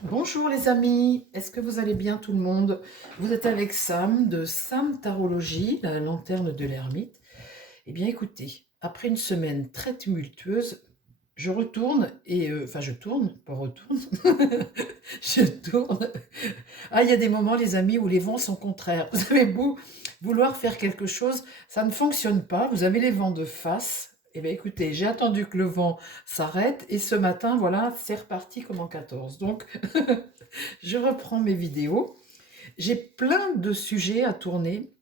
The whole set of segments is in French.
Bonjour les amis, est-ce que vous allez bien tout le monde? Vous êtes avec Sam de Sam Tarologie, la lanterne de l'ermite. Eh bien écoutez, après une semaine très tumultueuse, je retourne et enfin je tourne, pas retourne, je tourne. Ah, il y a des moments les amis où les vents sont contraires. Vous avez beau vouloir faire quelque chose, ça ne fonctionne pas, vous avez les vents de face. Eh bien écoutez, j'ai attendu que le vent s'arrête et ce matin, voilà, c'est reparti comme en 14. Donc je reprends mes vidéos. J'ai plein de sujets à tourner.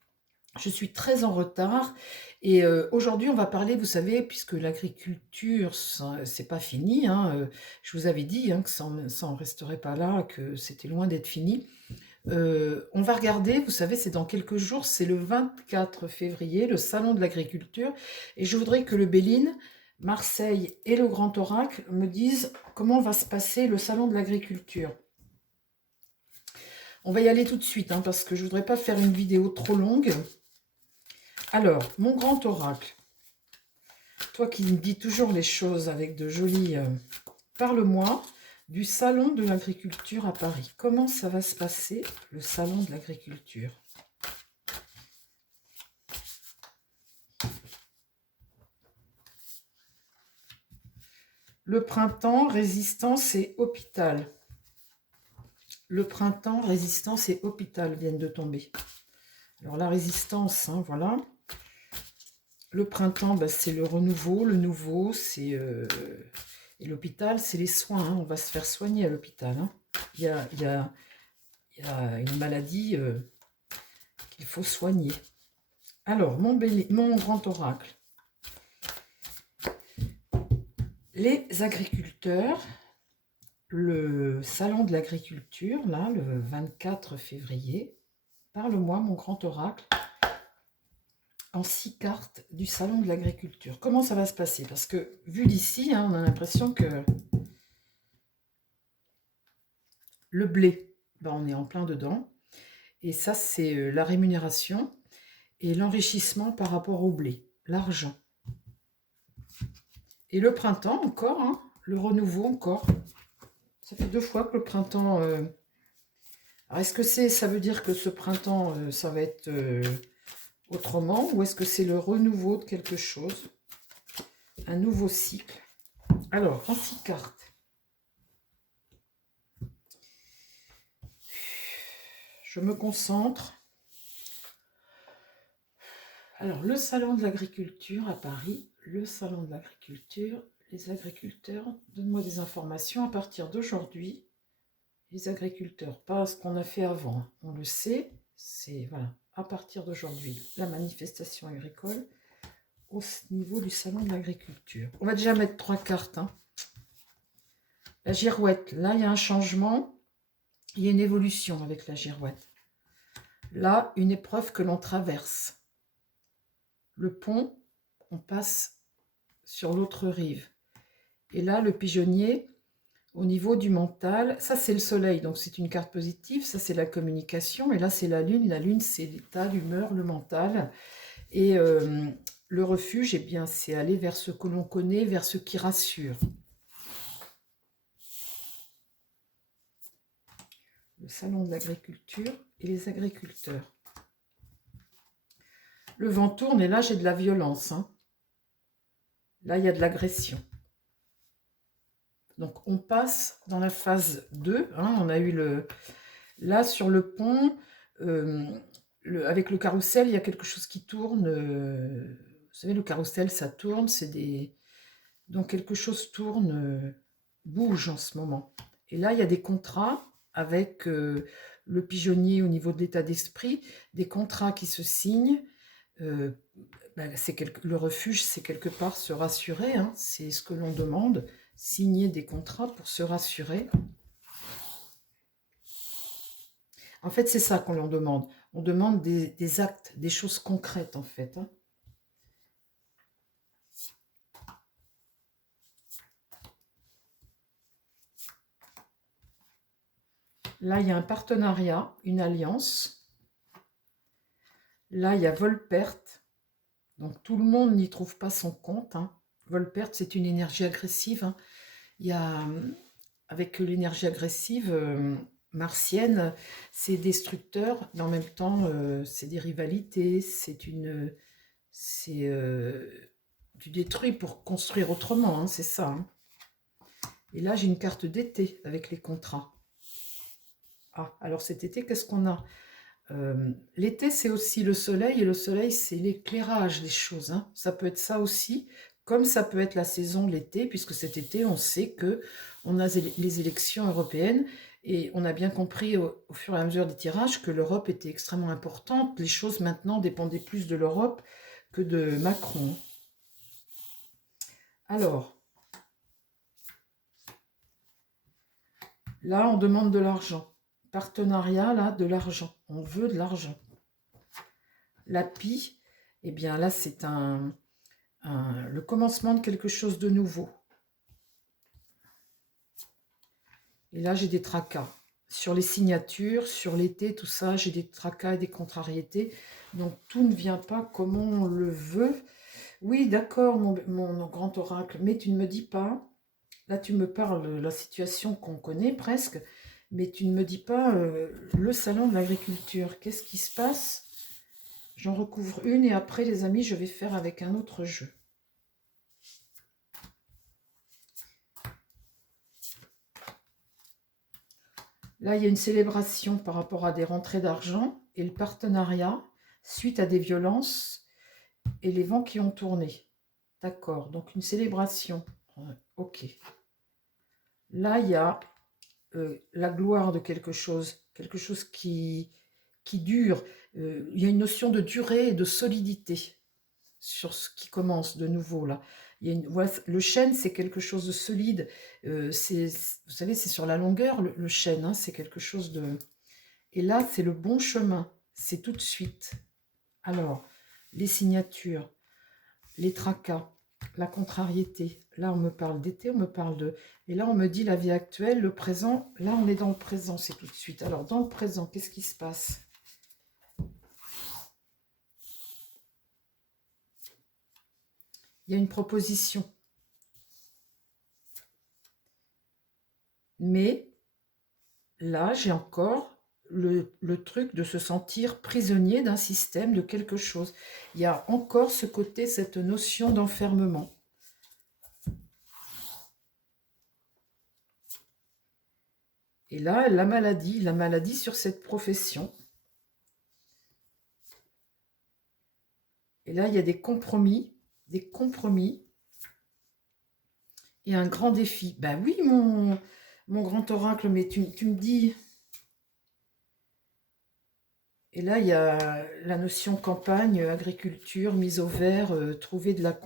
Je suis très en retard et aujourd'hui on va parler, vous savez, puisque l'agriculture, c'est pas fini, hein, je vous avais dit hein, que ça en resterait pas là, que c'était loin d'être fini. On va regarder, vous savez, c'est dans quelques jours, c'est le 24 février, le salon de l'agriculture, et je voudrais que le Béline, Marseille et le Grand Oracle me disent comment va se passer le salon de l'agriculture. On va y aller tout de suite, hein, parce que je ne voudrais pas faire une vidéo trop longue. Alors, mon grand oracle, toi qui me dis toujours les choses avec de jolis... parle-moi du salon de l'agriculture à Paris. Comment ça va se passer, le salon de l'agriculture? Le printemps, résistance et hôpital. Le printemps, résistance et hôpital viennent de tomber. Alors la résistance, hein, voilà. Le printemps, bah, c'est le renouveau. Le nouveau, c'est... et l'hôpital, c'est les soins. Hein. On va se faire soigner à l'hôpital. Hein. Il y a une maladie qu'il faut soigner. Alors, mon grand oracle. Les agriculteurs, le salon de l'agriculture, là, le 24 février. Parle-moi, mon grand oracle, en 6 cartes du salon de l'agriculture. Comment ça va se passer? Parce que, vu d'ici, hein, on a l'impression que le blé, ben, on est en plein dedans. Et ça, c'est la rémunération et l'enrichissement par rapport au blé, l'argent. Et le printemps encore, hein, le renouveau encore. Ça fait 2 fois que le printemps... Alors est-ce que ça veut dire que ce printemps, ça va être autrement, ou est-ce que c'est le renouveau de quelque chose? Un nouveau cycle. Alors, en 6 cartes. Je me concentre. Alors, le salon de l'agriculture à Paris, le salon de l'agriculture, les agriculteurs, donne-moi des informations à partir d'aujourd'hui. Les agriculteurs, pas ce qu'on a fait avant, on le sait, c'est voilà, à partir d'aujourd'hui, la manifestation agricole au niveau du salon de l'agriculture. On va déjà mettre 3 cartes. Hein. La girouette, là il y a un changement, il y a une évolution avec la girouette. Là, une épreuve que l'on traverse. Le pont, on passe sur l'autre rive. Et là, le pigeonnier, au niveau du mental, ça c'est le soleil, donc c'est une carte positive, ça c'est la communication, et là c'est la lune c'est l'état, l'humeur, le mental. Et le refuge, eh bien, c'est aller vers ce que l'on connaît, vers ce qui rassure. Le salon de l'agriculture et les agriculteurs. Le vent tourne et là j'ai de la violence. Hein. Là il y a de l'agression. Donc on passe dans la phase 2. Hein, on a eu là sur le pont, avec le carrousel, il y a quelque chose qui tourne. Vous savez, le carrousel, ça tourne. Donc quelque chose tourne, bouge en ce moment. Et là, il y a des contrats avec le pigeonnier au niveau de l'état d'esprit, des contrats qui se signent. Le refuge, c'est quelque part se rassurer, hein, c'est ce que l'on demande, signer des contrats pour se rassurer. En fait, c'est ça qu'on l'on demande. On demande des actes, des choses concrètes, en fait. Hein. Là, il y a un partenariat, une alliance. Là, il y a vol-perte. Donc, tout le monde n'y trouve pas son compte. Hein. Vol-perte, c'est une énergie agressive. Hein. Il y a avec l'énergie agressive martienne, c'est destructeur, mais en même temps, c'est des rivalités, tu détruis pour construire autrement, hein, c'est ça. Hein. Et là, j'ai une carte d'été avec les contrats. Ah, alors cet été, qu'est-ce qu'on a? L'été, c'est aussi le soleil, et le soleil, c'est l'éclairage des choses. Hein. Ça peut être ça aussi, comme ça peut être la saison, l'été, puisque cet été, on sait que on a les élections européennes, et on a bien compris au fur et à mesure des tirages que l'Europe était extrêmement importante. Les choses maintenant dépendaient plus de l'Europe que de Macron. Alors, là, on demande de l'argent. Partenariat, là, de l'argent. On veut de l'argent. La pie, eh bien là, c'est le commencement de quelque chose de nouveau. Et là, j'ai des tracas. Sur les signatures, sur l'été, tout ça, j'ai des tracas et des contrariétés. Donc, tout ne vient pas comme on le veut. Oui, d'accord, mon grand oracle, mais tu ne me dis pas, là, tu me parles de la situation qu'on connaît presque, mais tu ne me dis pas le salon de l'agriculture. Qu'est-ce qui se passe? J'en recouvre une et après, les amis, je vais faire avec un autre jeu. Là, il y a une célébration par rapport à des rentrées d'argent et le partenariat suite à des violences et les vents qui ont tourné. D'accord, donc une célébration. Ok. Là, il y a la gloire de quelque chose qui dure. Il y a une notion de durée et de solidité sur ce qui commence de nouveau là. Voilà, le chêne, c'est quelque chose de solide. Vous savez, c'est sur la longueur le chêne. Hein, c'est quelque chose de. Et là, c'est le bon chemin. C'est tout de suite. Alors, les signatures, les tracas, la contrariété. Là, on me parle d'été, on me parle de. Et là, on me dit la vie actuelle, le présent. Là, on est dans le présent, c'est tout de suite. Alors, dans le présent, qu'est-ce qui se passe? Il y a une proposition. Mais là, j'ai encore le truc de se sentir prisonnier d'un système, de quelque chose. Il y a encore ce côté, cette notion d'enfermement. Et là, la maladie sur cette profession. Et là, il y a des compromis et un grand défi. Ben oui, mon grand oracle, mais tu me dis... Et là, il y a la notion campagne, agriculture, mise au vert, trouver de la...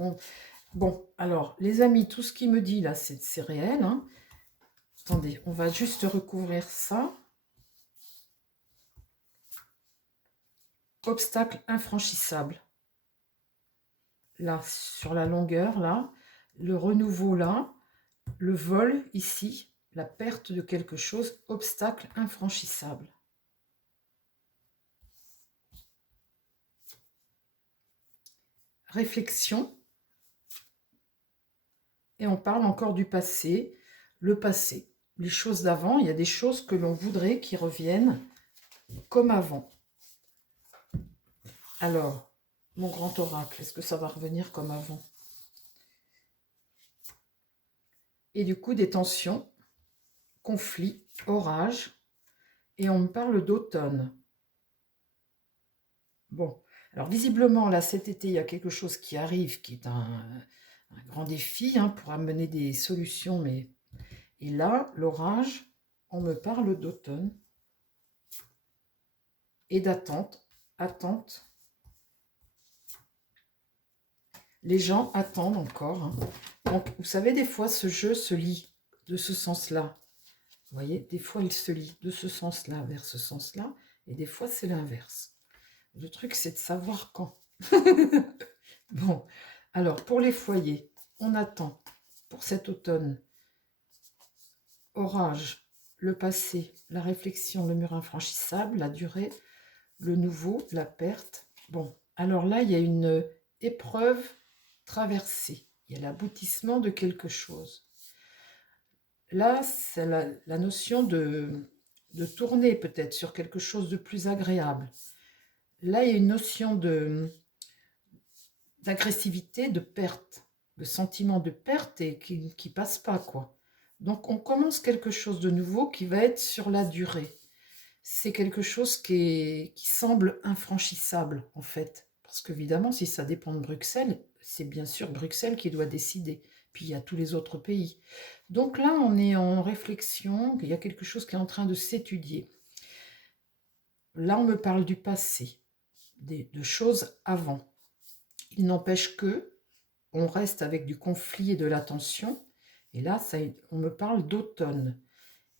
Bon, alors, les amis, tout ce qu'il me dit là, c'est réel. Hein. Attendez, on va juste recouvrir ça. Obstacle infranchissable. Là, sur la longueur, là, le renouveau, là, le vol, ici, la perte de quelque chose, obstacle infranchissable. Réflexion. Et on parle encore du passé, le passé. Les choses d'avant, il y a des choses que l'on voudrait qui reviennent comme avant. Alors, mon grand oracle, est-ce que ça va revenir comme avant? Et du coup, des tensions, conflits, orages, et on me parle d'automne. Bon, alors visiblement, là, cet été, il y a quelque chose qui arrive, qui est un grand défi hein, pour amener des solutions, mais... Et là, l'orage, on me parle d'automne et d'attente, attente. Les gens attendent encore. Hein. Donc, vous savez, des fois, ce jeu se lit de ce sens-là. Vous voyez, des fois, il se lit de ce sens-là vers ce sens-là, et des fois, c'est l'inverse. Le truc, c'est de savoir quand. Bon, alors, pour les foyers, on attend pour cet automne orage, le passé, la réflexion, le mur infranchissable, la durée, le nouveau, la perte. Bon, alors là, il y a une épreuve traversée. Il y a l'aboutissement de quelque chose. Là, c'est la notion de tourner peut-être sur quelque chose de plus agréable. Là, il y a une notion d'agressivité, de perte, de sentiment de perte et qui passe pas, quoi. Donc, on commence quelque chose de nouveau qui va être sur la durée. C'est quelque chose qui semble infranchissable, en fait. Parce qu'évidemment, si ça dépend de Bruxelles, c'est bien sûr Bruxelles qui doit décider. Puis il y a tous les autres pays. Donc là, on est en réflexion, il y a quelque chose qui est en train de s'étudier. Là, on me parle du passé, de choses avant. Il n'empêche que on reste avec du conflit et de la tension. Et là, on me parle d'automne.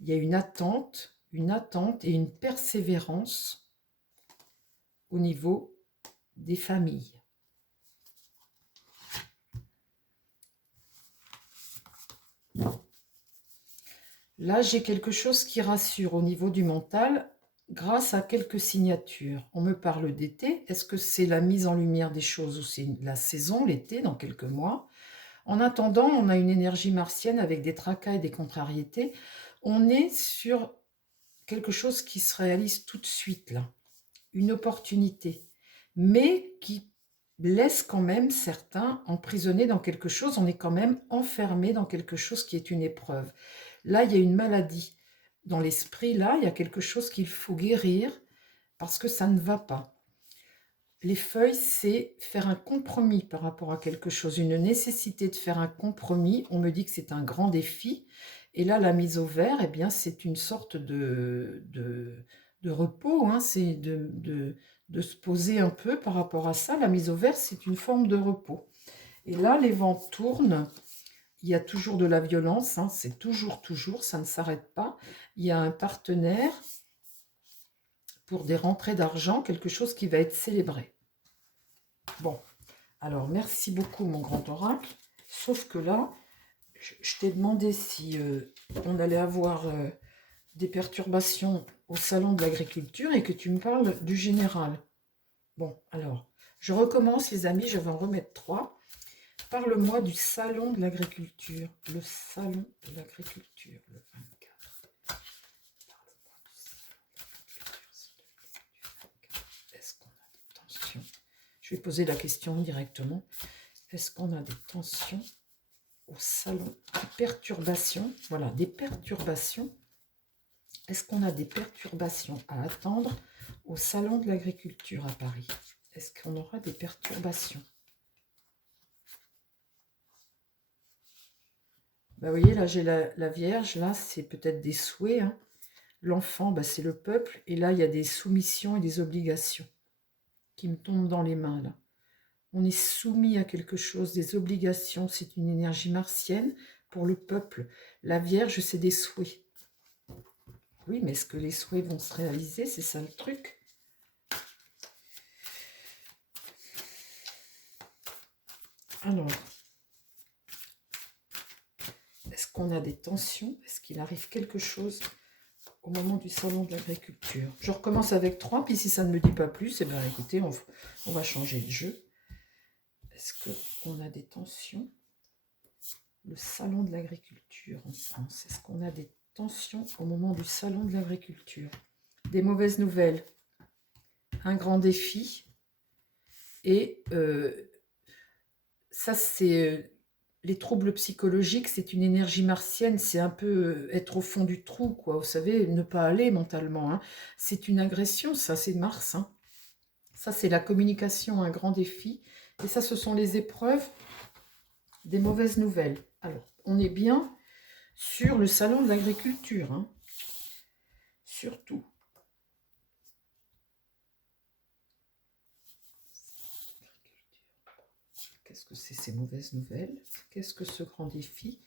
Il y a une attente et une persévérance au niveau des familles. Là, j'ai quelque chose qui rassure au niveau du mental grâce à quelques signatures. On me parle d'été. Est-ce que c'est la mise en lumière des choses ou c'est la saison, l'été, dans quelques mois? En attendant, on a une énergie martienne avec des tracas et des contrariétés. On est sur quelque chose qui se réalise tout de suite, là. Une opportunité, mais qui laisse quand même certains emprisonnés dans quelque chose. On est quand même enfermé dans quelque chose qui est une épreuve. Là, il y a une maladie. Dans l'esprit, là, il y a quelque chose qu'il faut guérir parce que ça ne va pas. Les feuilles, c'est faire un compromis par rapport à quelque chose, une nécessité de faire un compromis. On me dit que c'est un grand défi. Et là, la mise au vert, eh bien, c'est une sorte de repos, hein. C'est de se poser un peu par rapport à ça. La mise au vert, c'est une forme de repos. Et là, les vents tournent. Il y a toujours de la violence, hein. C'est toujours, ça ne s'arrête pas. Il y a un partenaire pour des rentrées d'argent, quelque chose qui va être célébré. Bon, alors merci beaucoup mon grand oracle, sauf que là, je t'ai demandé si on allait avoir des perturbations au salon de l'agriculture et que tu me parles du général. Bon, alors, je recommence les amis, je vais en remettre 3. Parle-moi du salon de l'agriculture, le salon de l'agriculture, le 24. Parle-moi du salon de l'agriculture, est-ce qu'on a des tensions? Je vais poser la question directement. Est-ce qu'on a des tensions au salon? Des perturbations, voilà, des perturbations. Est-ce qu'on a des perturbations à attendre au salon de l'agriculture à Paris? Est-ce qu'on aura des perturbations? Bah, vous voyez, là, j'ai la Vierge, là, c'est peut-être des souhaits, hein. L'enfant, bah, c'est le peuple. Et là, il y a des soumissions et des obligations qui me tombent dans les mains, là. On est soumis à quelque chose, des obligations. C'est une énergie martienne pour le peuple. La Vierge, c'est des souhaits. Oui, mais est-ce que les souhaits vont se réaliser? C'est ça le truc. Alors, est-ce qu'on a des tensions? Est-ce qu'il arrive quelque chose au moment du salon de l'agriculture? Je recommence avec 3, puis si ça ne me dit pas plus, eh bien écoutez, on va changer de jeu. Est-ce qu'on a des tensions? Le salon de l'agriculture en France, est-ce qu'on a des tensions au moment du salon de l'agriculture? Des mauvaises nouvelles, un grand défi, et ça c'est les troubles psychologiques, c'est une énergie martienne, c'est un peu être au fond du trou, quoi, vous savez, ne pas aller mentalement, hein. C'est une agression, ça c'est Mars, hein. Ça c'est la communication, un grand défi, et ça ce sont les épreuves des mauvaises nouvelles. Alors, on est bien sur le salon de l'agriculture, hein. Surtout. Qu'est-ce que c'est ces mauvaises nouvelles? Qu'est-ce que ce grand défi?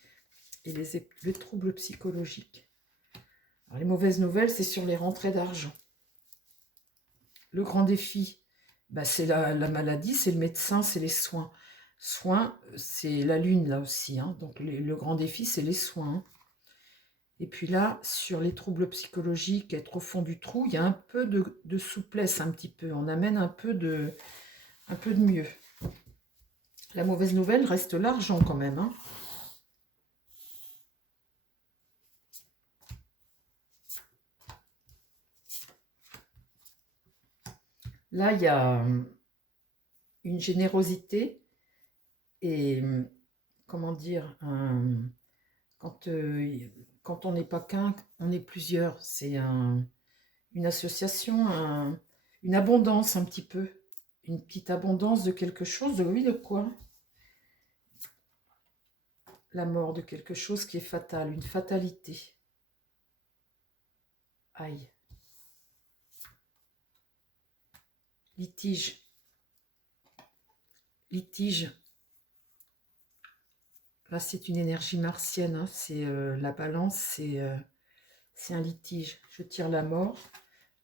Et les troubles psychologiques. Alors, les mauvaises nouvelles, c'est sur les rentrées d'argent. Le grand défi, bah, c'est la maladie, c'est le médecin, c'est les soins. Soins, c'est la lune là aussi, hein. Donc le grand défi, c'est les soins, hein. Et puis là, sur les troubles psychologiques, être au fond du trou, il y a un peu de souplesse, un petit peu. On amène un peu de mieux. La mauvaise nouvelle reste l'argent quand même, hein. Là, il y a une générosité et, comment dire, quand, quand on n'est pas qu'un, on est plusieurs. C'est une association, une abondance un petit peu. Une petite abondance de quelque chose, oui, de quoi? La mort de quelque chose qui est fatal, une fatalité. Aïe. Litige. Litige. Là, c'est une énergie martienne, hein. C'est la balance, c'est un litige. Je tire la mort.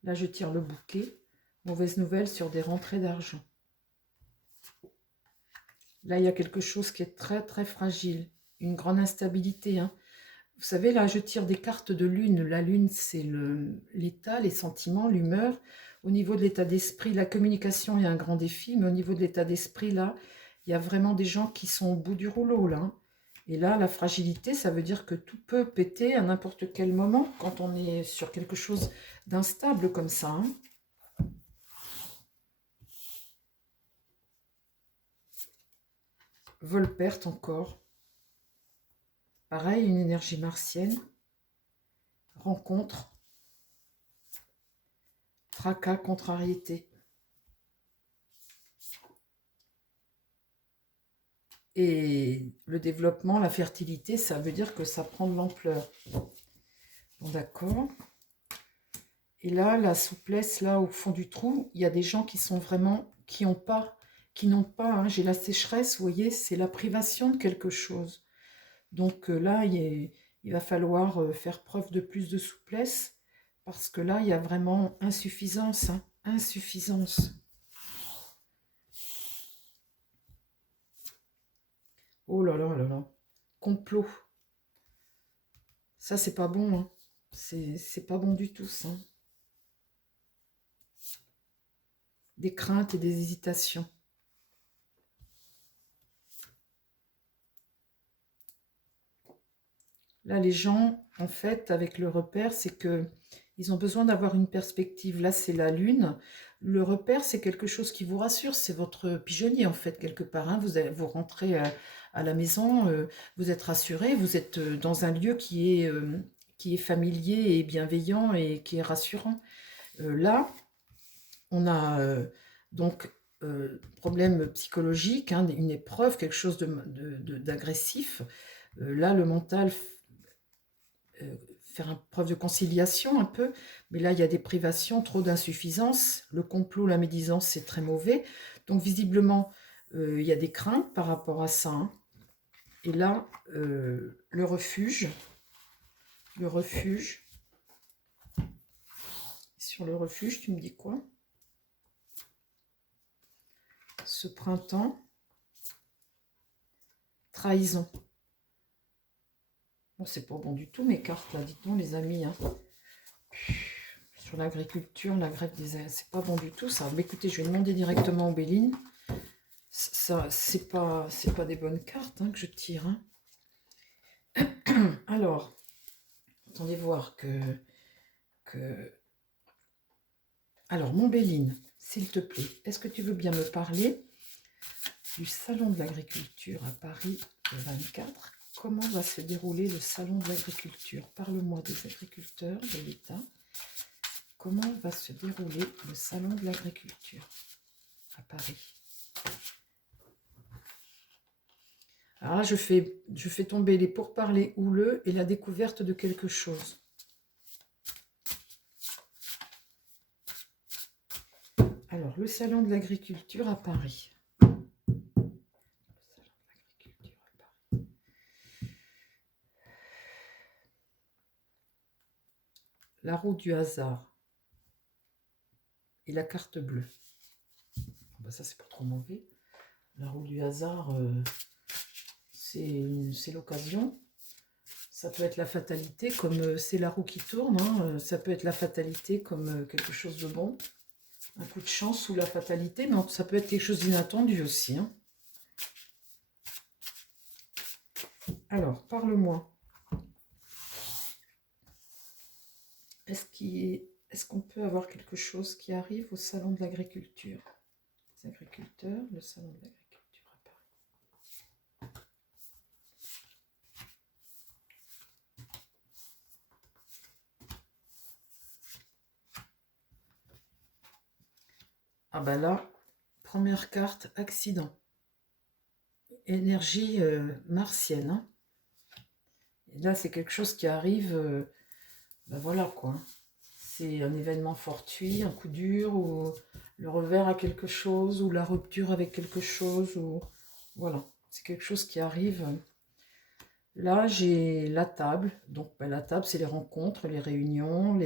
Là, je tire le bouquet. Mauvaise nouvelle sur des rentrées d'argent. Là, il y a quelque chose qui est très, très fragile. Une grande instabilité, hein. Vous savez, là, je tire des cartes de lune. La lune, c'est l'état, les sentiments, l'humeur. Au niveau de l'état d'esprit, la communication est un grand défi, mais au niveau de l'état d'esprit, là, il y a vraiment des gens qui sont au bout du rouleau, là, hein. Et là, la fragilité, ça veut dire que tout peut péter à n'importe quel moment quand on est sur quelque chose d'instable comme ça, hein. Vol-perte encore. Pareil, une énergie martienne. Rencontre. Fracas, contrariété. Et le développement, la fertilité, ça veut dire que ça prend de l'ampleur. Bon, d'accord. Et là, la souplesse, là, au fond du trou, il y a des gens qui sont vraiment, qui n'ont pas, hein, j'ai la sécheresse, vous voyez, c'est la privation de quelque chose. Donc là, il va falloir faire preuve de plus de souplesse, parce que là, il y a vraiment insuffisance, hein, insuffisance. Oh là là là là. Complot. Ça, c'est pas bon, hein. C'est pas bon du tout, ça. Des craintes et des hésitations. Là, les gens, en fait, avec le repère, c'est que ils ont besoin d'avoir une perspective. Là, c'est la lune. Le repère, c'est quelque chose qui vous rassure. C'est votre pigeonnier, en fait, quelque part, hein. Vous rentrez à la maison, vous êtes rassuré, vous êtes dans un lieu qui est familier et bienveillant et qui est rassurant. Là, on a donc problème psychologique, hein, une épreuve, quelque chose d'agressif. Là, le mental faire preuve de conciliation un peu, mais là, il y a des privations, trop d'insuffisance. Le complot, la médisance, c'est très mauvais. Donc, visiblement, il y a des craintes par rapport à ça, hein. Et là, le refuge. Sur le refuge, tu me dis quoi? Ce printemps, trahison. Bon, c'est pas bon du tout mes cartes là, dites-nous les amis, hein. Sur l'agriculture, la grève des... C'est pas bon du tout ça. Mais écoutez, je vais demander directement aux Béline. Ça, c'est pas des bonnes cartes, hein, que je tire, hein. Alors, attendez voir que... Alors, mon Béline, s'il te plaît, est-ce que tu veux bien me parler du salon de l'agriculture à Paris le 24? Comment va se dérouler le salon de l'agriculture? Parle-moi des agriculteurs de l'État. Comment va se dérouler le salon de l'agriculture à Paris? Alors là, je fais tomber les pourparlers houleux et la découverte de quelque chose. Alors, le salon de l'agriculture à Paris. La roue du hasard et la carte bleue. Ben ça, c'est pas trop mauvais. La roue du hasard, c'est l'occasion. Ça peut être la fatalité, comme c'est la roue qui tourne, hein. Ça peut être la fatalité comme quelque chose de bon. Un coup de chance ou la fatalité, mais ça peut être quelque chose d'inattendu aussi, hein. Alors, parle-moi. Est-ce est-ce qu'on peut avoir quelque chose qui arrive au salon de l'agriculture? Les agriculteurs, le salon de l'agriculture à Paris. Ah bah là, première carte, accident. Énergie martienne, hein. Et là, c'est quelque chose qui arrive, ben voilà quoi. C'est un événement fortuit, un coup dur, ou le revers à quelque chose, ou la rupture avec quelque chose, ou voilà. C'est quelque chose qui arrive. Là, j'ai la table. Donc, ben, la table, c'est les rencontres, les réunions,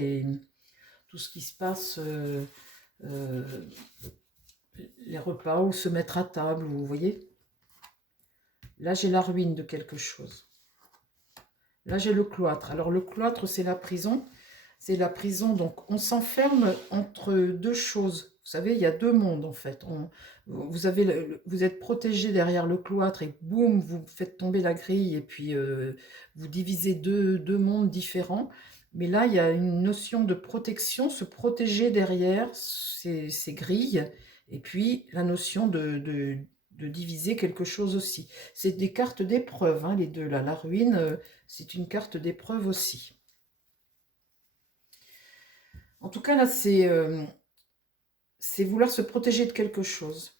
tout ce qui se passe, euh, les repas, ou se mettre à table, ou, vous voyez. Là, j'ai la ruine de quelque chose. Là, j'ai le cloître. Alors, le cloître, c'est la prison. C'est la prison, donc on s'enferme entre deux choses. Vous savez, il y a deux mondes, en fait. Vous êtes protégé derrière le cloître et boum, vous faites tomber la grille et puis vous divisez deux mondes différents. Mais là, il y a une notion de protection, se protéger derrière ces grilles, et puis la notion de diviser quelque chose aussi. C'est des cartes d'épreuve, hein, les deux là. La ruine, c'est une carte d'épreuve aussi. En tout cas, là, c'est vouloir se protéger de quelque chose.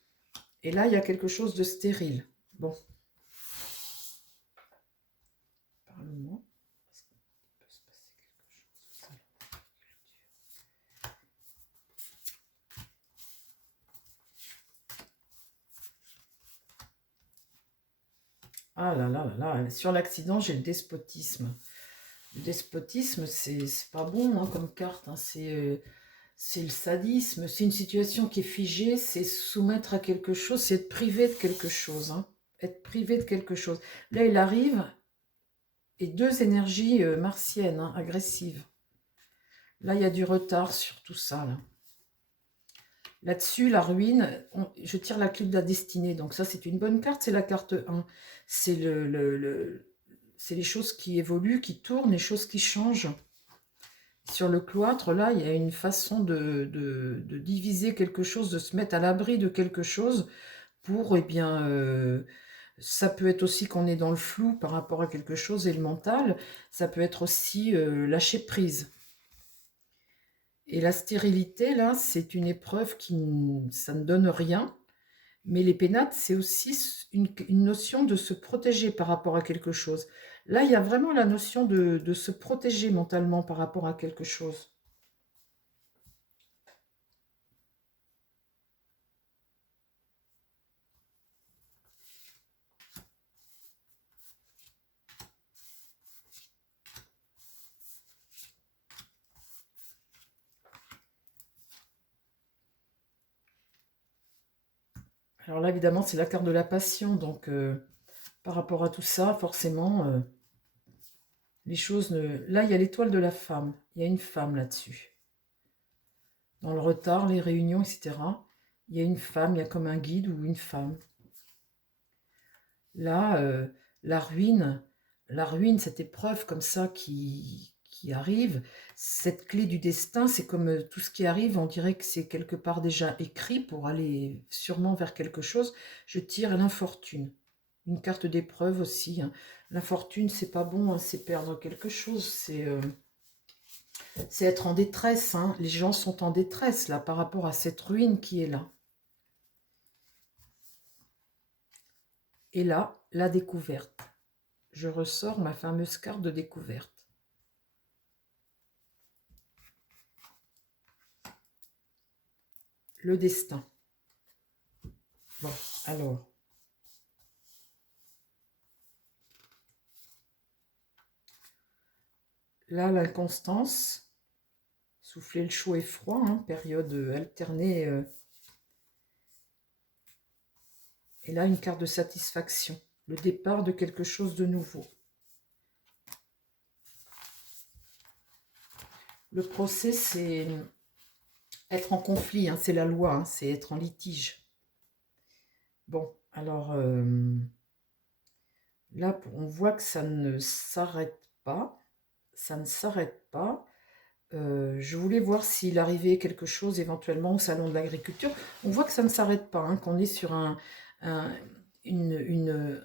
Et là, il y a quelque chose de stérile. Bon, parle-moi. Est-ce qu'il peut se passer quelque chose? Ah là là là là, sur l'accident, j'ai le despotisme. Le despotisme, c'est pas bon, hein, comme carte, hein. C'est le sadisme, c'est une situation qui est figée, c'est soumettre à quelque chose, c'est être privé de quelque chose, hein. Être privé de quelque chose. Là, il arrive, et deux énergies martiennes, hein, agressives. Là, il y a du retard sur tout ça, là. Là-dessus, la ruine, je tire la clé de la destinée. Donc ça, c'est une bonne carte, c'est la carte 1. C'est c'est les choses qui évoluent, qui tournent, les choses qui changent. Sur le cloître, là, il y a une façon de diviser quelque chose, de se mettre à l'abri de quelque chose pour, eh bien, ça peut être aussi qu'on est dans le flou par rapport à quelque chose et le mental. Ça peut être aussi lâcher prise. Et la stérilité, là, c'est une épreuve ça ne donne rien. Mais les pénates, c'est aussi une notion de se protéger par rapport à quelque chose. Là, il y a vraiment la notion de se protéger mentalement par rapport à quelque chose. Alors là, évidemment, c'est la carte de la passion. Donc, par rapport à tout ça, forcément, les choses ne... Là, il y a l'étoile de la femme. Il y a une femme là-dessus. Dans le retard, les réunions, etc. Il y a une femme, il y a comme un guide ou une femme. Là, la ruine, cette épreuve comme ça qui arrive, cette clé du destin, c'est comme tout ce qui arrive, on dirait que c'est quelque part déjà écrit pour aller sûrement vers quelque chose. Je tire l'infortune, une carte d'épreuve aussi, hein. L'infortune, c'est pas bon, hein, c'est perdre quelque chose, c'est être en détresse, hein. Les gens sont en détresse là par rapport à cette ruine qui est là. Et là, la découverte. Je ressors ma fameuse carte de découverte. Le destin. Bon, alors. Là, l'inconstance. Souffler le chaud et froid, hein, période alternée. Et là, une carte de satisfaction. Le départ de quelque chose de nouveau. Le procès, c'est être en conflit, hein, c'est la loi, hein, c'est être en litige. Bon, alors là, on voit que ça ne s'arrête pas. Ça ne s'arrête pas. Je voulais voir s'il arrivait quelque chose éventuellement au salon de l'agriculture. On voit que ça ne s'arrête pas, hein, qu'on est sur un, une-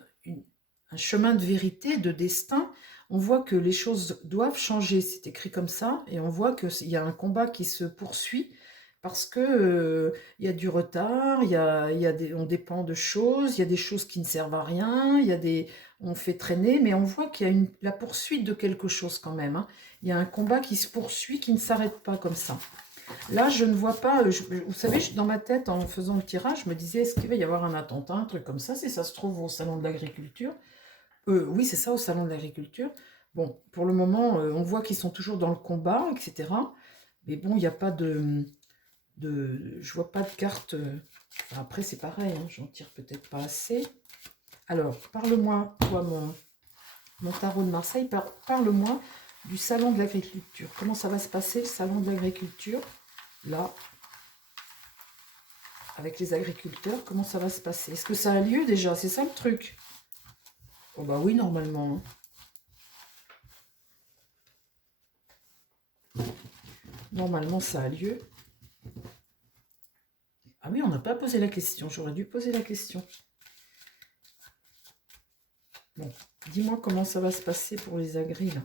un chemin de vérité, de destin. On voit que les choses doivent changer, c'est écrit comme ça, et on voit qu'il y a un combat qui se poursuit parce que, il y a du retard, il y a on dépend de choses, il y a des choses qui ne servent à rien, on fait traîner, mais on voit qu'il y a la poursuite de quelque chose quand même, hein. Il y a un combat qui se poursuit, qui ne s'arrête pas comme ça. Là, je ne vois pas, vous savez, dans ma tête, en faisant le tirage, je me disais, est-ce qu'il va y avoir un attentat, un truc comme ça, si ça se trouve au salon de l'agriculture? Oui, c'est ça, au salon de l'agriculture. Bon, pour le moment, on voit qu'ils sont toujours dans le combat, etc. Mais bon, il n'y a pas je vois pas de carte. Après, c'est pareil, hein, j'en tire peut-être pas assez. Alors, parle-moi, toi, mon tarot de Marseille, parle-moi du salon de l'agriculture. Comment ça va se passer, le salon de l'agriculture? Là, avec les agriculteurs, comment ça va se passer? Est-ce que ça a lieu déjà? C'est ça le truc? Oh bah oui, normalement, hein. Normalement, ça a lieu. Ah oui, on n'a pas posé la question. J'aurais dû poser la question. Bon, dis-moi comment ça va se passer pour les agris, là.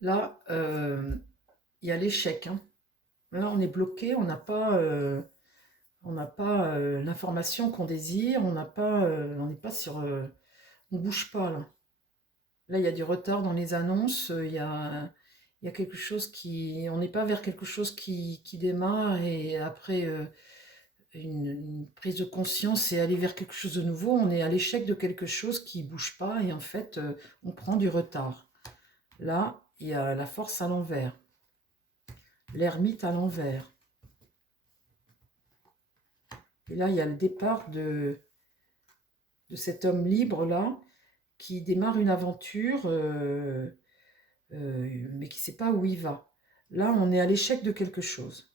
Là, il y a l'échec, hein. Là, on est bloqué, on n'a pas l'information qu'on désire, on n'est pas sur, on bouge pas là. Là, il y a du retard dans les annonces, il y a quelque chose on n'est pas vers quelque chose qui démarre et après une prise de conscience et aller vers quelque chose de nouveau, on est à l'échec de quelque chose qui bouge pas et en fait, on prend du retard. Là, il y a la force à l'envers, l'ermite à l'envers. Et là, il y a le départ de cet homme libre-là qui démarre une aventure, mais qui ne sait pas où il va. Là, on est à l'échec de quelque chose.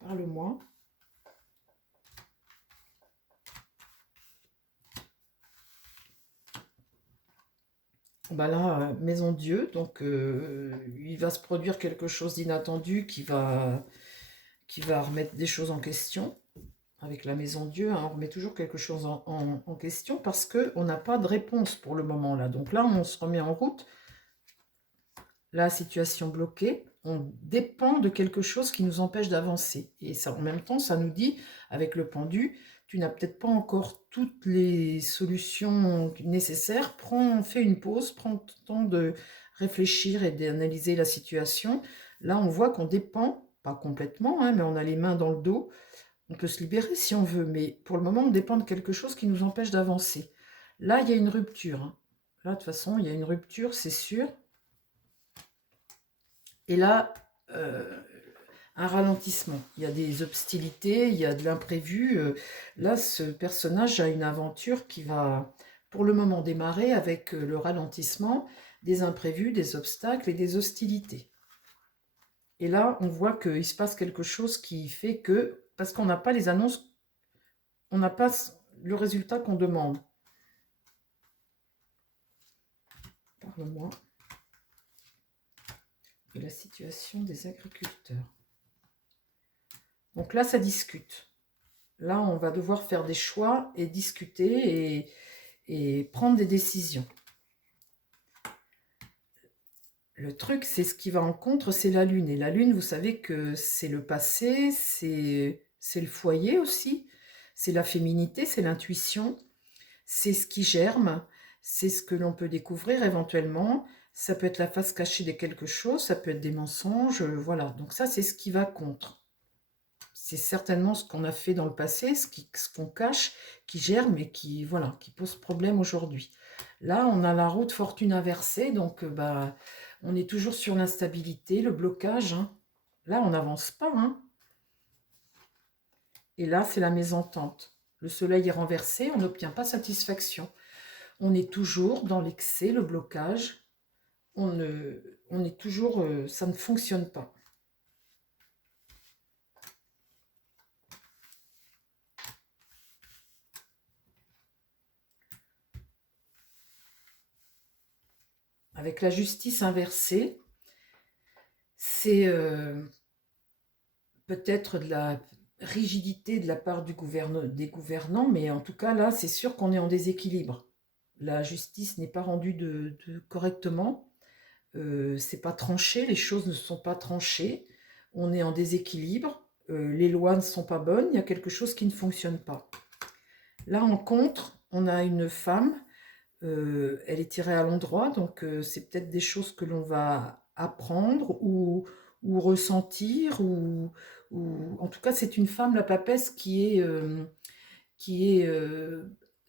Parle-moi. Bah là, Maison Dieu, donc il va se produire quelque chose d'inattendu qui va remettre des choses en question. Avec la Maison Dieu, hein, on remet toujours quelque chose en question parce qu'on n'a pas de réponse pour le moment là. Donc là, on se remet en route. La situation bloquée, on dépend de quelque chose qui nous empêche d'avancer. Et ça, en même temps, ça nous dit, avec le pendu, tu n'as peut-être pas encore toutes les solutions nécessaires. Fais une pause, prends le temps de réfléchir et d'analyser la situation. Là, on voit qu'on dépend, pas complètement, hein, mais on a les mains dans le dos. On peut se libérer si on veut, mais pour le moment, on dépend de quelque chose qui nous empêche d'avancer. Là, il y a une rupture, hein. Là, de toute façon, il y a une rupture, c'est sûr. Et là, un ralentissement. Il y a des hostilités, il y a de l'imprévu. Là, ce personnage a une aventure qui va, pour le moment, démarrer avec le ralentissement, des imprévus, des obstacles et des hostilités. Et là, on voit qu'il se passe quelque chose qui fait que, parce qu'on n'a pas les annonces, on n'a pas le résultat qu'on demande. Parle-moi de la situation des agriculteurs. Donc là, ça discute. Là, on va devoir faire des choix et discuter et prendre des décisions. Le truc, c'est ce qui va en contre, c'est la Lune. Et la Lune, vous savez que c'est le passé, c'est le foyer aussi, c'est la féminité, c'est l'intuition, c'est ce qui germe, c'est ce que l'on peut découvrir éventuellement. Ça peut être la face cachée de quelque chose, ça peut être des mensonges, voilà. Donc ça, c'est ce qui va contre. C'est certainement ce qu'on a fait dans le passé, ce qu'on cache, qui germe et voilà, qui pose problème aujourd'hui. Là, on a la roue de fortune inversée, donc bah, On est toujours sur l'instabilité, le blocage, hein. Là, on n'avance pas, hein. Et là, c'est la mésentente. Le soleil est renversé, on n'obtient pas satisfaction. On est toujours dans l'excès, le blocage. On est toujours, ça ne fonctionne pas. Avec la justice inversée, c'est peut-être de la rigidité de la part des gouvernants, mais en tout cas là, c'est sûr qu'on est en déséquilibre. La justice n'est pas rendue correctement, c'est pas tranché, les choses ne sont pas tranchées, on est en déséquilibre, les lois ne sont pas bonnes, il y a quelque chose qui ne fonctionne pas. Là, en contre, on a une femme, elle est tirée à l'endroit, donc c'est peut-être des choses que l'on va apprendre ou ressentir, ou en tout cas, c'est une femme, la papesse, qui est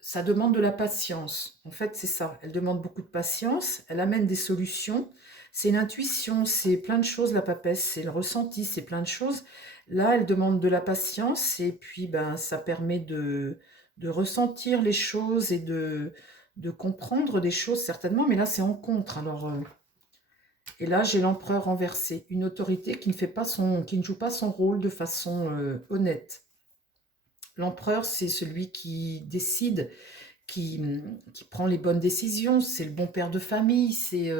ça demande de la patience. En fait, c'est ça. Elle demande beaucoup de patience. Elle amène des solutions. C'est l'intuition, c'est plein de choses, la papesse. C'est le ressenti, c'est plein de choses. Là, elle demande de la patience et puis ben, ça permet de ressentir les choses et de comprendre des choses certainement. Mais là, c'est en contre. Alors, et là, j'ai l'empereur renversé. Une autorité qui ne joue pas son rôle de façon honnête. L'empereur, c'est celui qui décide, qui prend les bonnes décisions, c'est le bon père de famille, c'est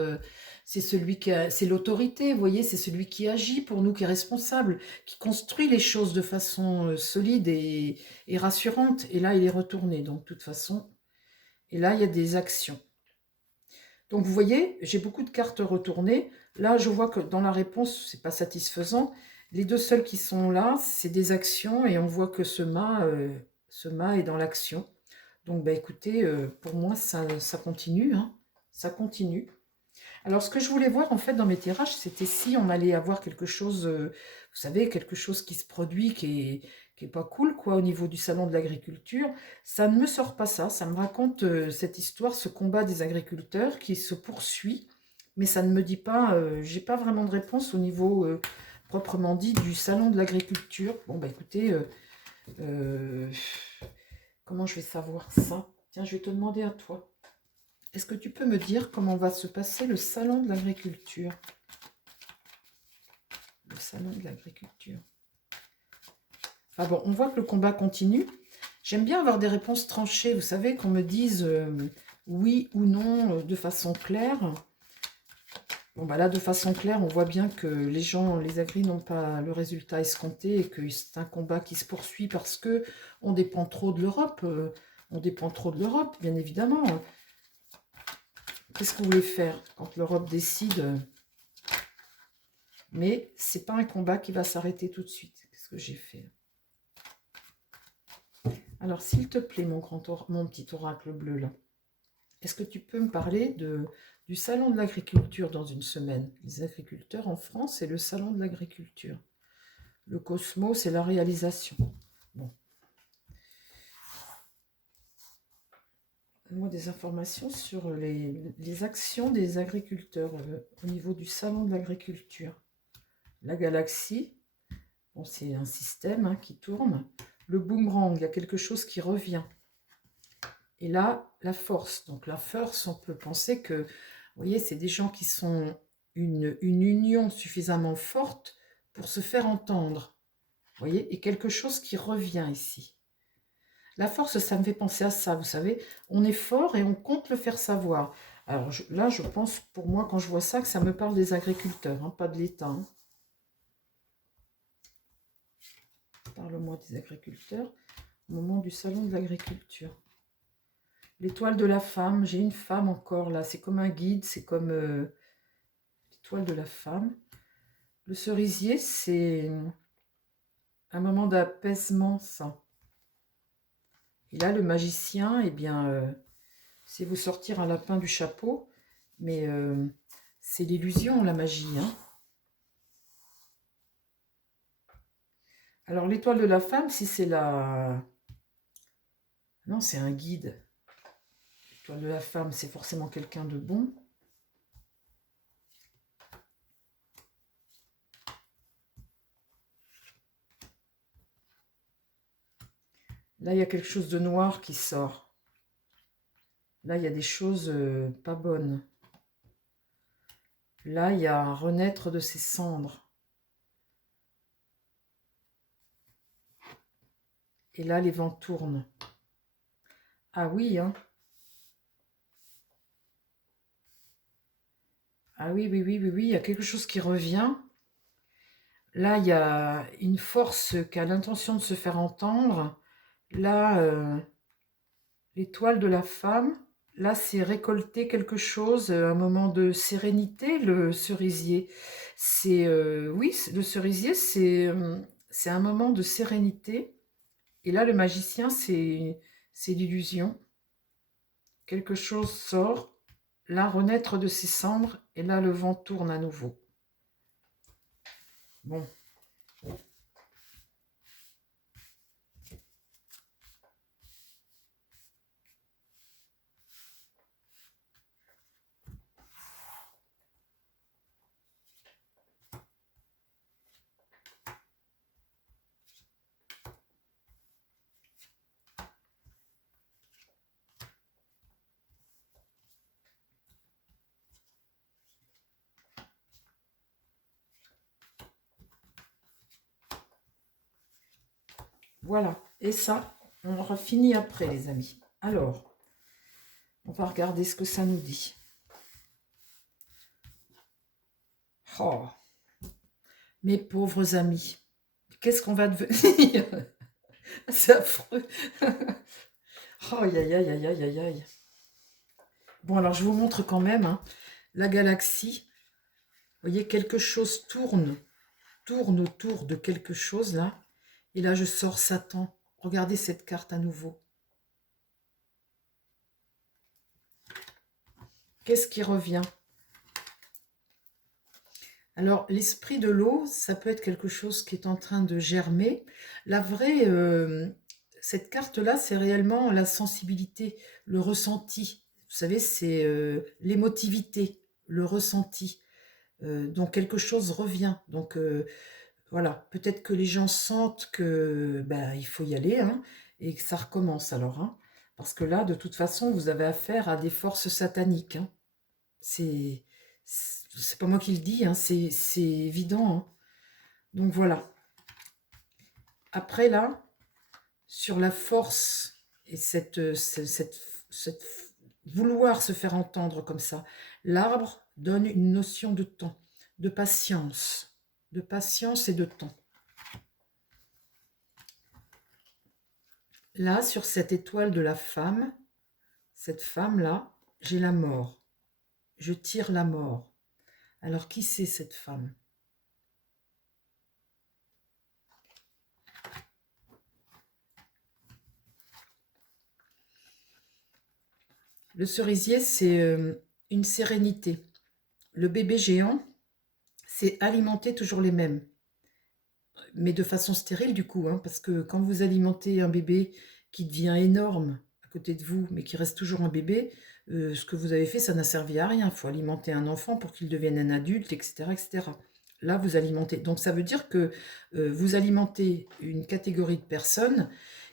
celui c'est l'autorité, vous voyez, c'est celui qui agit pour nous, qui est responsable, qui construit les choses de façon solide et rassurante. Et là, il est retourné, donc de toute façon. Et là, il y a des actions. Donc vous voyez, j'ai beaucoup de cartes retournées. Là, je vois que dans la réponse, c'est pas satisfaisant. Les deux seuls qui sont là, c'est des actions et on voit que ce mât est dans l'action. Donc bah écoutez, pour moi, ça continue, hein. Ça continue. Alors ce que je voulais voir en fait dans mes tirages, c'était si on allait avoir quelque chose, vous savez, quelque chose qui se produit, qui est pas cool, quoi, au niveau du salon de l'agriculture. Ça ne me sort pas ça, ça me raconte cette histoire, ce combat des agriculteurs qui se poursuit, mais ça ne me dit pas, j'ai pas vraiment de réponse au niveau proprement dit du salon de l'agriculture. Bon bah écoutez, euh, comment je vais savoir ça? Tiens, je vais te demander à toi. Est-ce que tu peux me dire comment va se passer le salon de l'agriculture? Le salon de l'agriculture. Ah bon, on voit que le combat continue. J'aime bien avoir des réponses tranchées, vous savez, qu'on me dise oui ou non de façon claire. Bon, bah là, de façon claire, on voit bien que les gens, les agris n'ont pas le résultat escompté et que c'est un combat qui se poursuit parce que on dépend trop de l'Europe. On dépend trop de l'Europe, bien évidemment. Qu'est-ce que vous voulez faire quand l'Europe décide? Mais c'est pas un combat qui va s'arrêter tout de suite. Qu'est-ce que j'ai fait? Alors, s'il te plaît, mon petit oracle bleu, là, est-ce que tu peux me parler du salon de l'agriculture dans une semaine? Les agriculteurs en France et le salon de l'agriculture. Le cosmos, c'est la réalisation. Bon. Donne-moi des informations sur les actions des agriculteurs au niveau du salon de l'agriculture. La galaxie, bon, c'est un système hein, qui tourne. Le boomerang, il y a quelque chose qui revient. Et là, la force. Donc la force, on peut penser que, vous voyez, c'est des gens qui sont une union suffisamment forte pour se faire entendre. Vous voyez, et quelque chose qui revient ici. La force, ça me fait penser à ça, vous savez. On est fort et on compte le faire savoir. Alors là, je pense, pour moi, quand je vois ça, que ça me parle des agriculteurs, hein, pas de l'État. Hein. Parle-moi des agriculteurs au moment du salon de l'agriculture. L'étoile de la femme, j'ai une femme encore là, c'est comme un guide, c'est comme l'étoile de la femme. Le cerisier, c'est un moment d'apaisement, ça. Et là, le magicien, eh bien, c'est vous sortir un lapin du chapeau, mais c'est l'illusion, la magie. Hein. Alors, l'étoile de la femme, si c'est la... Non, c'est un guide. L'étoile de la femme, c'est forcément quelqu'un de bon. Là, il y a quelque chose de noir qui sort. Là, il y a des choses pas bonnes. Là, il y a un renaître de ses cendres. Et là, les vents tournent. Ah oui, hein. Ah oui, oui, oui, oui, oui, il y a quelque chose qui revient. Là, il y a une force qui a l'intention de se faire entendre. Là, l'étoile de la femme. Là, c'est récolter quelque chose, un moment de sérénité, le cerisier. C'est, oui, le cerisier, c'est un moment de sérénité. Et là, le magicien, c'est l'illusion. Quelque chose sort, là, renaître de ses cendres, et là, le vent tourne à nouveau. Bon. Voilà. Et ça, on aura fini après, les amis. Alors, on va regarder ce que ça nous dit. Oh, mes pauvres amis, qu'est-ce qu'on va devenir? C'est affreux. Oh, aïe, aïe, aïe, aïe, aïe, aïe, aïe. Bon, alors, je vous montre quand même, hein, la galaxie. Vous voyez, quelque chose tourne autour de quelque chose, là. Et là, je sors Satan. Regardez cette carte à nouveau. Qu'est-ce qui revient? Alors, l'esprit de l'eau, ça peut être quelque chose qui est en train de germer. La vraie, cette carte-là, c'est réellement la sensibilité, le ressenti. Vous savez, c'est l'émotivité, le ressenti. Donc, quelque chose revient. Donc, voilà, peut-être que les gens sentent que ben, il faut y aller, hein, et que ça recommence alors. Hein. Parce que là, de toute façon, vous avez affaire à des forces sataniques. Hein. C'est pas moi qui le dis, hein, c'est évident. Hein. Donc voilà. Après là, sur la force et cette vouloir se faire entendre comme ça, l'arbre donne une notion de temps, de patience et de temps. Là, sur cette étoile de la femme, cette femme-là, j'ai la mort. Je tire la mort. Alors, qui c'est cette femme? Le cerisier, c'est une sérénité. Le bébé géant, c'est alimenter toujours les mêmes. Mais de façon stérile, du coup, hein, parce que quand vous alimentez un bébé qui devient énorme à côté de vous, mais qui reste toujours un bébé, ce que vous avez fait, ça n'a servi à rien. Il faut alimenter un enfant pour qu'il devienne un adulte, etc., etc. Là, vous alimentez. Donc, ça veut dire que vous alimentez une catégorie de personnes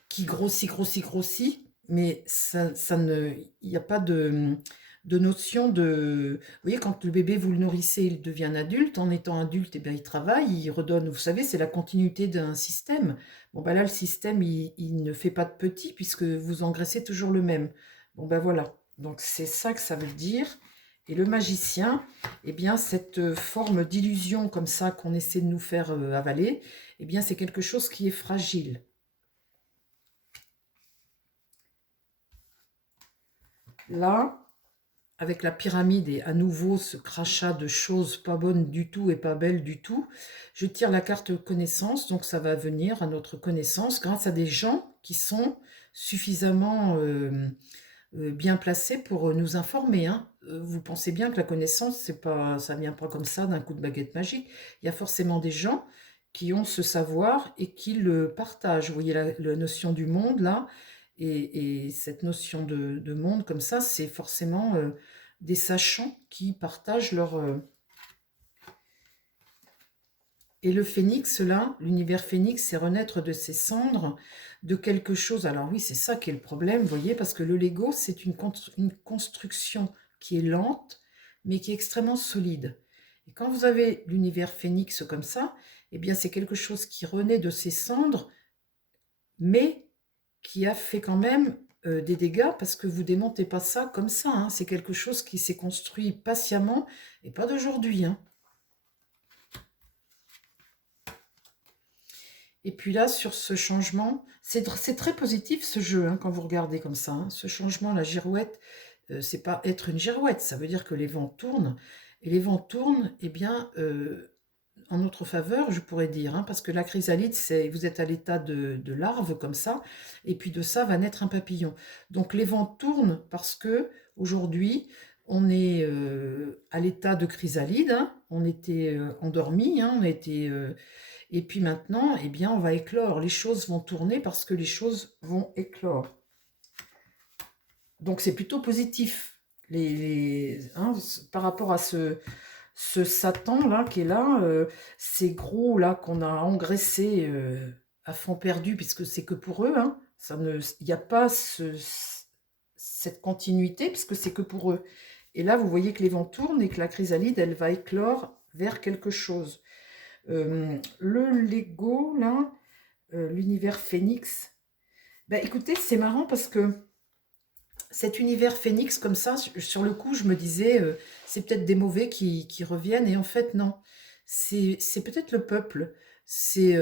qui grossit, grossit, grossit, mais ça ne, il n'y a pas de notion de... Vous voyez, quand le bébé, vous le nourrissez, il devient un adulte. En étant adulte, eh bien, il travaille, il redonne. Vous savez, c'est la continuité d'un système. Bon, ben là, le système, il ne fait pas de petit puisque vous engraissez toujours le même. Bon, ben voilà. Donc, c'est ça que ça veut dire. Et le magicien, eh bien, cette forme d'illusion comme ça qu'on essaie de nous faire avaler, eh bien, c'est quelque chose qui est fragile. Là, avec la pyramide et à nouveau ce crachat de choses pas bonnes du tout et pas belles du tout, je tire la carte connaissance, donc ça va venir à notre connaissance grâce à des gens qui sont suffisamment bien placés pour nous informer. Hein. Vous pensez bien que la connaissance, c'est pas, ça vient pas comme ça d'un coup de baguette magique. Il y a forcément des gens qui ont ce savoir et qui le partagent. Vous voyez la notion du monde là, et cette notion de monde comme ça, c'est forcément des sachants qui partagent Et le phénix, là, l'univers phénix, c'est renaître de ses cendres, de quelque chose. Alors oui, c'est ça qui est le problème, vous voyez, parce que le Lego, c'est une construction qui est lente, mais qui est extrêmement solide. Et quand vous avez l'univers phénix comme ça, eh bien, c'est quelque chose qui renaît de ses cendres, mais qui a fait quand même des dégâts, parce que vous démontez pas ça comme ça, hein. C'est quelque chose qui s'est construit patiemment, et pas d'aujourd'hui, hein. Et puis là, sur ce changement, c'est très positif ce jeu, hein, quand vous regardez comme ça, hein. Ce changement, la girouette, c'est pas être une girouette, ça veut dire que les vents tournent. Et les vents tournent, eh bien, en notre faveur, je pourrais dire, hein, parce que la chrysalide, c'est vous êtes à l'état de larve comme ça, et puis de ça va naître un papillon. Donc les vents tournent parce que aujourd'hui, on est à l'état de chrysalide, hein, on était endormi, hein, on était et puis maintenant, eh bien, on va éclore. Les choses vont tourner parce que les choses vont éclore. Donc c'est plutôt positif. Hein, par rapport à ce Satan là qui est là, ces gros là qu'on a engraissés à fond perdu, puisque c'est que pour eux, hein, il n'y a pas cette continuité, puisque c'est que pour eux. Et là, vous voyez que les vents tournent et que la chrysalide, elle va éclore vers quelque chose. Le Lego, là, l'univers Phénix, ben, écoutez, c'est marrant parce que cet univers Phénix, comme ça, sur le coup, je me disais, c'est peut-être des mauvais qui reviennent, et en fait, non. C'est peut-être le peuple. C'est,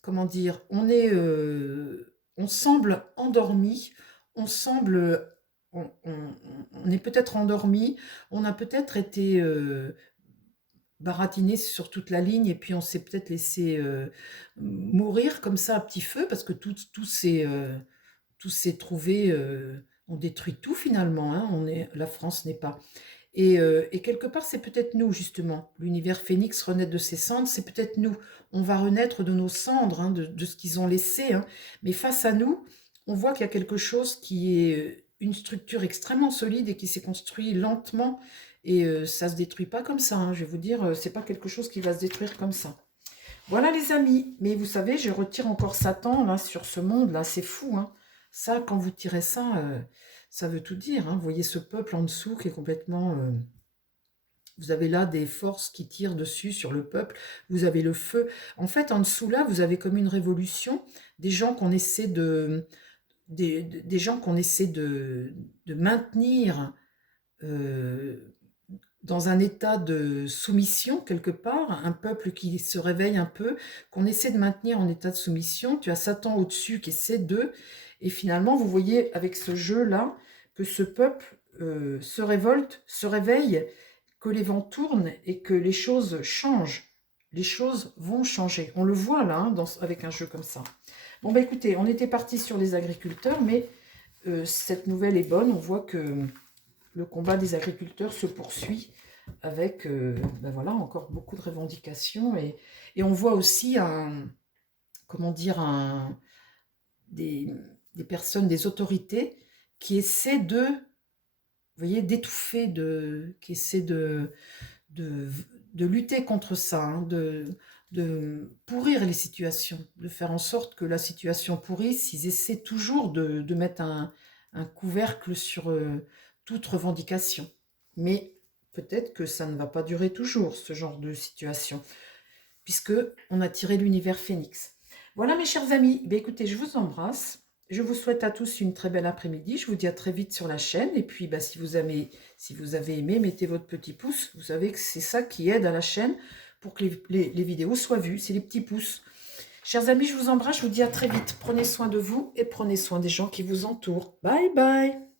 comment dire, on semble endormi, on semble, on est peut-être endormi, on a peut-être été baratiné sur toute la ligne, et puis on s'est peut-être laissé mourir comme ça à petit feu, parce que tout s'est trouvé, on détruit tout finalement, hein, la France n'est pas. Et quelque part, c'est peut-être nous, justement. L'univers Phénix renaître de ses cendres, c'est peut-être nous. On va renaître de nos cendres, hein, de ce qu'ils ont laissé, hein. Mais face à nous, on voit qu'il y a quelque chose qui est une structure extrêmement solide et qui s'est construit lentement. Et ça ne se détruit pas comme ça, hein. Je vais vous dire, c'est pas quelque chose qui va se détruire comme ça. Voilà les amis. Mais vous savez, je retire encore Satan là sur ce monde-là. C'est fou, hein. Ça, quand vous tirez ça, ça veut tout dire, hein. Vous voyez ce peuple en dessous qui est complètement... vous avez là des forces qui tirent dessus sur le peuple. Vous avez le feu. En fait, en dessous là, vous avez comme une révolution. Des gens qu'on essaie des gens qu'on essaie de maintenir dans un état de soumission quelque part, un peuple qui se réveille un peu, qu'on essaie de maintenir en état de soumission. Tu as Satan au-dessus qui essaie d'eux, et finalement vous voyez avec ce jeu-là que ce peuple se révolte, se réveille, que les vents tournent et que les choses changent. Les choses vont changer. On le voit là, hein, avec un jeu comme ça. Bon bah écoutez, on était parti sur les agriculteurs, mais cette nouvelle est bonne. On voit que le combat des agriculteurs se poursuit avec, ben voilà, encore beaucoup de revendications, et on voit aussi comment dire, des personnes, des autorités qui essaient vous voyez, d'étouffer, qui essaient de lutter contre ça, hein, de pourrir les situations, de faire en sorte que la situation pourrisse. Ils essaient toujours de mettre un couvercle sur toute revendication. Mais peut-être que ça ne va pas durer toujours, ce genre de situation, puisque on a tiré l'univers Phénix. Voilà mes chers amis, ben écoutez, je vous embrasse. Je vous souhaite à tous une très belle après-midi. Je vous dis à très vite sur la chaîne. Et puis, bah, si vous avez aimé, mettez votre petit pouce. Vous savez que c'est ça qui aide à la chaîne pour que les vidéos soient vues. C'est les petits pouces. Chers amis, je vous embrasse. Je vous dis à très vite. Prenez soin de vous et prenez soin des gens qui vous entourent. Bye bye.